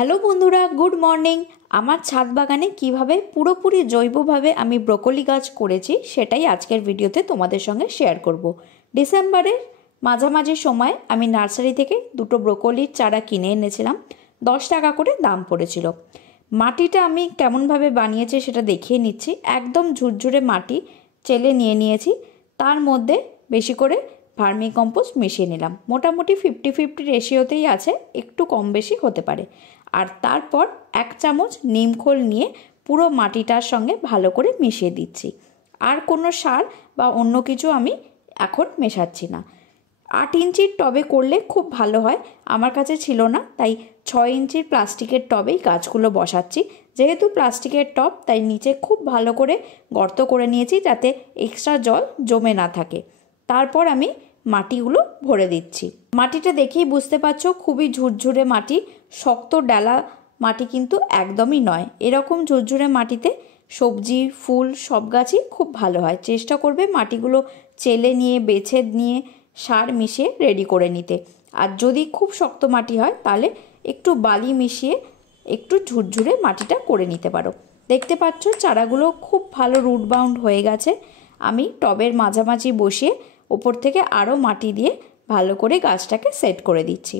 Hello বন্ধুরা, good morning. আমার ছাদ বাগানে কিভাবে পুরোপুরি জৈবভাবে আমি ব্রোকলি গাছ করেছি সেটাই আজকের ভিডিওতে তোমাদের সঙ্গে শেয়ার করব। ডিসেম্বরের মাঝামাঝি সময় আমি নার্সারি থেকে দুটো ব্রোকলির চারা কিনে এনেছিলাম। 10 টাকা করে দাম পড়েছিল। মাটিটা আমি কেমনভাবে বানিয়েছি সেটা দেখিয়ে নিচ্ছি। একদম ঝুরঝুরে মাটি চেলে নিয়েছি। তার মধ্যে বেশি করে ভার্মি কম্পোস্ট মিশিয়ে নিলাম। মোটামুটি 50-50 রেশিওতেই আছে, একটু কম বেশি হতে পারে। আর তারপর 1 চামচ নিমখোল নিয়ে পুরো মাটিটার সঙ্গে ভালো করে মিশিয়ে দিচ্ছি। আর কোনো সার বা অন্য কিছু আমি এখন মেশাচ্ছি না। 8 ইঞ্চির টবে করলে খুব ভালো হয়। আমার কাছে ছিল না, তাই 6 ইঞ্চির প্লাস্টিকের টবেই গাছগুলো বসাচ্ছি। যেহেতু প্লাস্টিকের টব, তাই নিচে খুব ভালো করে গর্ত করে নিয়েছি যাতে এক্সট্রা জল জমে না থাকে। তারপর আমি মাটিগুলো ভরে দিচ্ছি। মাটিটা দেখেই বুঝতে পারছো খুবই ঝুরঝুরে মাটি, শক্ত ডালা মাটি কিন্তু একদমই নয়। এরকম ঝুরঝুরে মাটিতে সবজি ফুল সব গাছই খুব ভালো হয়। চেষ্টা করবে মাটিগুলো চেলে নিয়ে বেছে নিয়ে সার মিশিয়ে রেডি করে নিতে। আর যদি খুব শক্ত মাটি হয় তাহলে একটু বালি মিশিয়ে একটু ঝুরঝুরে মাটিটা করে নিতে পারো। দেখতে পাচ্ছ চারাগুলো খুব ভালো রুট বাউন্ড হয়ে গেছে। আমি টবের মাঝামাঝি বসিয়ে ওপর থেকে আরও মাটি দিয়ে ভালো করে গাছটাকে সেট করে দিচ্ছি।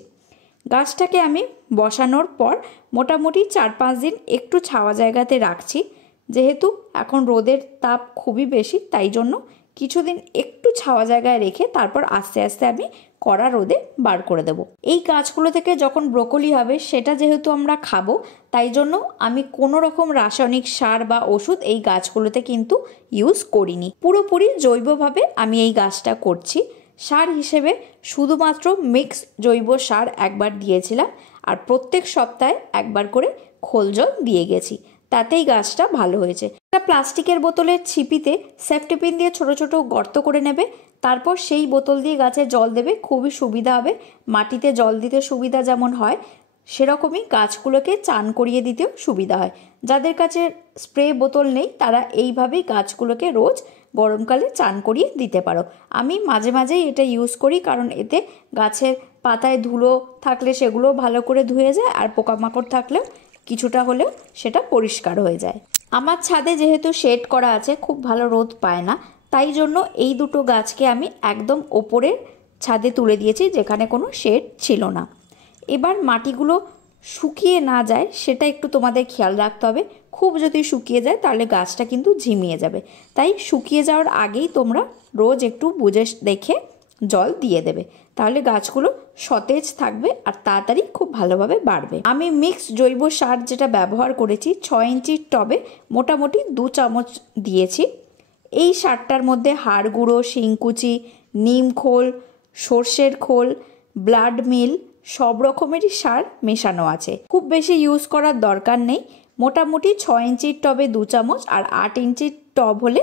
গাছটাকে আমি বসানোর পর মোটামুটি 4-5 দিন একটু ছাওয়া জায়গাতে রাখছি। যেহেতু এখন রোদের তাপ খুবই বেশি, তাই জন্য কিছুদিন একটু ছাওয়া জায়গায় রেখে তারপর আস্তে আস্তে আমি কড়া রোদে বার করে দেব। এই গাছগুলো থেকে যখন ব্রোকলি হবে সেটা যেহেতু আমরা খাবো, তাই জন্য আমি কোনো রকম রাসায়নিক সার বা ওষুধ এই গাছগুলোতে কিন্তু ইউজ করিনি। পুরোপুরি জৈবভাবে আমি এই গাছটা করছি। সার হিসেবে শুধুমাত্র মিক্স জৈব সার একবার দিয়েছিলাম, আর প্রত্যেক সপ্তাহে একবার করে খোল জল দিয়ে গেছি। তাতেই গাছটা ভালো হয়েছে। একটা প্লাস্টিকের বোতলের ছিপিতে সেফটি পিন দিয়ে ছোট ছোট গর্ত করে নেবে, তারপর সেই বোতল দিয়ে গাছে জল দেবে। খুবই সুবিধা হবে। মাটিতে জল দিতে সুবিধা যেমন হয়, সেরকমই গাছগুলোকে চান করিয়ে দিতেও সুবিধা হয়। যাদের কাছে স্প্রে বোতল নেই তারা এইভাবেই গাছগুলোকে রোজ গরমকালে চান করিয়ে দিতে পারো। আমি মাঝে মাঝেই এটা ইউজ করি, কারণ এতে গাছের পাতায় ধুলো থাকলে সেগুলো ভালো করে ধুয়ে যায়, আর পোকামাকড় থাকলেও কিছুটা হলেও সেটা পরিষ্কার হয়ে যায়। আমার ছাদে যেহেতু শেড করা আছে, খুব ভালো রোদ পায় না, তাই জন্য এই দুটো গাছকে আমি একদম ওপরের ছাদে তুলে দিয়েছি, যেখানে কোনো শেড ছিল না। এবার মাটিগুলো শুকিয়ে না যায় সেটা একটু তোমাদের খেয়াল রাখতে হবে। খুব যদি শুকিয়ে যায় তাহলে গাছটা কিন্তু ঝিমিয়ে যাবে। তাই শুকিয়ে যাওয়ার আগেই তোমরা রোজ একটু বুঝে দেখে জল দিয়ে দেবে, তাহলে গাছগুলো সতেজ থাকবে আর তাড়াতাড়ি খুব ভালোভাবে বাড়বে। আমি মিক্স জৈব সার যেটা ব্যবহার করেছি 6 ইঞ্চির টবে মোটামুটি 2 চামচ দিয়েছি। এই সারটার মধ্যে হাড় গুঁড়ো, শিংকুচি, নিম খোল, সর্ষের খোল, ব্লাড মিল সব রকমেরই সার মেশানো আছে। খুব বেশি ইউজ করার দরকার নেই। মোটামুটি 6 ইঞ্চির টবে 2 চামচ আর 8 ইঞ্চির টব হলে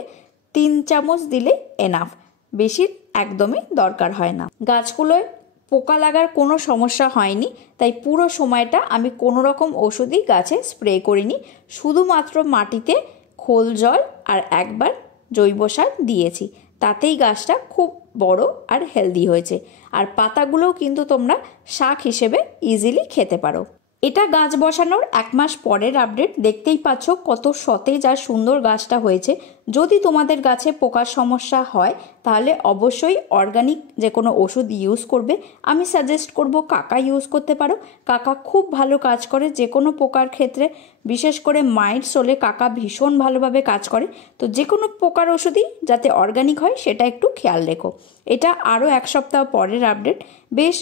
3 চামচ দিলে এনাফ। বেশি একদমই দরকার হয় না। গাছগুলোয় পোকা লাগার কোনো সমস্যা হয়নি, তাই পুরো সময়টা আমি কোনো রকম ওষুধই গাছে স্প্রে করিনি। শুধুমাত্র মাটিতে খোল জল আর একবার জৈব সার দিয়েছি। তাতেই গাছটা খুব বড় আর হেলদি হয়েছে। আর পাতাগুলোও কিন্তু তোমরা শাক হিসেবে ইজিলি খেতে পারো। এটা গাছ বসানোর 1 মাস পরের আপডেট। দেখতেই পাচ্ছ কত সতেজ আর সুন্দর গাছটা হয়েছে। যদি তোমাদের গাছে পোকার সমস্যা হয় তাহলে অবশ্যই অর্গানিক যে কোনো ওষুধ ইউজ করবে। আমি সাজেস্ট করব কাকা ইউজ করতে পারো। কাকা খুব ভালো কাজ করে যে কোনো পোকার ক্ষেত্রে। বিশেষ করে মাইটস হলে কাকা ভীষণ ভালোভাবে কাজ করে। তো যে কোনো পোকার ওষুধই যাতে অর্গানিক হয় সেটা একটু খেয়াল রেখো। এটা আরও 1 সপ্তাহ পরের আপডেট। বেশ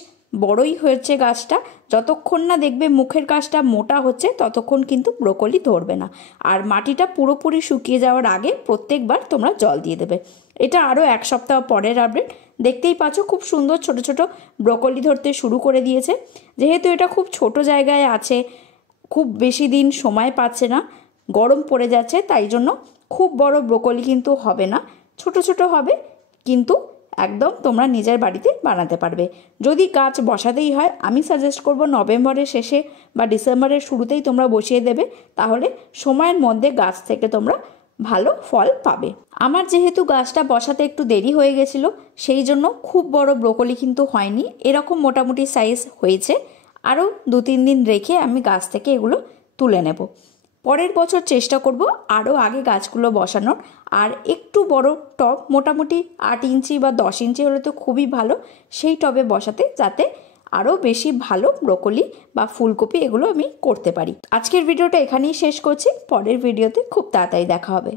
বড়ই হয়েছে গাছটা। যতক্ষণ না দেখবে মুখের কাছটা মোটা হচ্ছে ততক্ষণ কিন্তু ব্রোকলি ধরবে না। আর মাটিটা পুরোপুরি শুকিয়ে যাওয়ার আগে প্রত্যেকবার তোমরা জল দিয়ে দেবে। এটা আরও 1 সপ্তাহ পরের আপডেট। দেখতেই পাচ্ছ খুব সুন্দর ছোট ছোট ব্রোকলি ধরতে শুরু করে দিয়েছে। যেহেতু এটা খুব ছোট জায়গায় আছে, খুব বেশি দিন সময় পাচ্ছে না, গরম পড়ে যাচ্ছে, তাই জন্য খুব বড় ব্রোকলি কিন্তু হবে না, ছোট ছোট হবে। কিন্তু একদম তোমরা নিজের বাড়িতে বানাতে পারবে। যদি গাছ বসাতেই হয় আমি সাজেস্ট করব নভেম্বরের শেষে বা ডিসেম্বরের শুরুতেই তোমরা বসিয়ে দেবে, তাহলে সময়ের মধ্যে গাছ থেকে তোমরা ভালো ফল পাবে। আমার যেহেতু গাছটা বসাতে একটু দেরি হয়ে গেছিলো, সেই জন্য খুব বড় ব্রোকলি কিন্তু হয়নি, এরকম মোটামুটি সাইজ হয়েছে। আরও 2-3 দিন রেখে আমি গাছ থেকে এগুলো তুলে নেব। পরের বছর চেষ্টা করব আরও আগে গাছগুলো বসানোর। আর একটু বড় টব, মোটামুটি 8 ইঞ্চি বা 10 ইঞ্চি হলে তো খুবই ভালো, সেই টবে বসাতে, যাতে আরও বেশি ভালো ব্রোকলি বা ফুলকপি এগুলো আমি করতে পারি। আজকের ভিডিওটা এখানেই শেষ করছি, পরের ভিডিওতে খুব তাড়াতাড়ি দেখা হবে।